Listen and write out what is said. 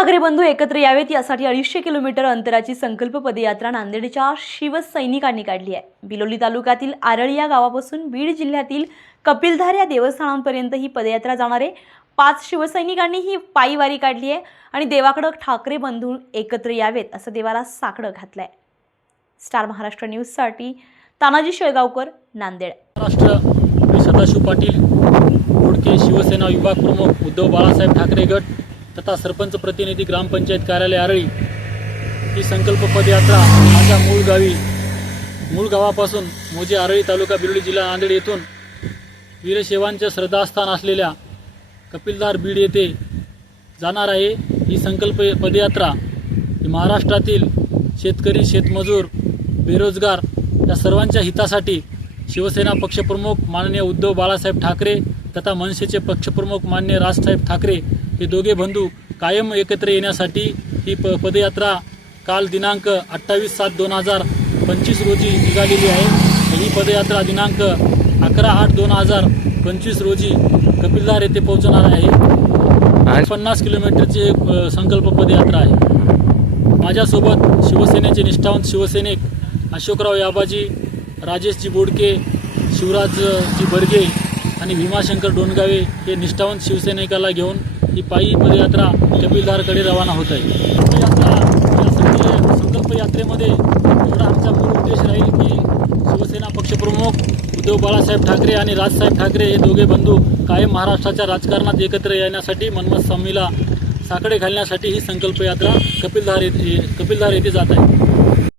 ठाकरे बंधू एकत्र यावेत. यासाठी अडीचशे किलोमीटर अंतराची संकल्प पदयात्रा नांदेडच्या शिवसैनिकांनी काढली आहे. बिलोली तालुक्यातील आरळी या गावापासून बीड जिल्ह्यातील कपिलधार या देवस्थानांपर्यंत ही पदयात्रा जाणार आहे. पाच शिवसैनिकांनी ही पायी वारी काढली आहे आणि देवाकडं ठाकरे बंधू एकत्र यावेत असं देवाला साकडं आहे स्टार महाराष्ट्र न्यूजसाठी तानाजी शेळगावकर नांदेड. महाराष्ट्र सदाशिव पाटील शिवसेना विभाग प्रमुख उद्धव बाळासाहेब ठाकरे गट तथा सरपंच प्रतिनिधी ग्रामपंचायत कार्यालय आरळी ही संकल्प पदयात्रा माझ्या मूळ गावी मूळ गावापासून मोजे आरळी तालुका बिरोली जिल्हा नांदेड येथून वीरशैवांचे श्रद्धास्थान असलेल्या कपिलधार बीड येथे जाणार आहे. ही संकल्प पदयात्रा ही महाराष्ट्रातील शेतकरी शेतमजूर बेरोजगार या सर्वांच्या हितासाठी शिवसेना पक्षप्रमुख माननीय उद्धव बाळासाहेब ठाकरे तथा मनसेचे पक्षप्रमुख मान्य राजसाहेब ठाकरे हे दोघे बंधू कायम एकत्र येण्यासाठी ही प पदयात्रा काल दिनांक अठ्ठावीस सात दोन हजार पंचवीस रोजी निघालेली आहे. ही पदयात्रा दिनांक अकरा आठ दोन हजार पंचवीस रोजी कपिलधार येथे पोहोचणार आहे. पन्नास किलोमीटरची संकल्प पदयात्रा आहे. माझ्यासोबत शिवसेनेचे निष्ठावंत शिवसैनिक अशोकराव याबाजी राजेशजी बोडके शिवराजजी बर्गे आणि भीमाशंकर डोणगावे हे निष्ठावंत शिवसैनिकाला घेऊन ही पायी पदयात्रा कपिलधारकडे रवाना होत आहे. यात्रा या संकल्प संकल्प यात्रेमध्ये एवढा आमचा मूळ उद्देश राहील की शिवसेना पक्षप्रमुख उद्धव बाळासाहेब ठाकरे आणि राजसाहेब ठाकरे हे दोघे बंधू कायम महाराष्ट्राच्या राजकारणात एकत्र येण्यासाठी मनमत स्वामीला साकडे घालण्यासाठी ही संकल्पयात्रा कपिलधार येथे कपिलधार येथे जात आहे.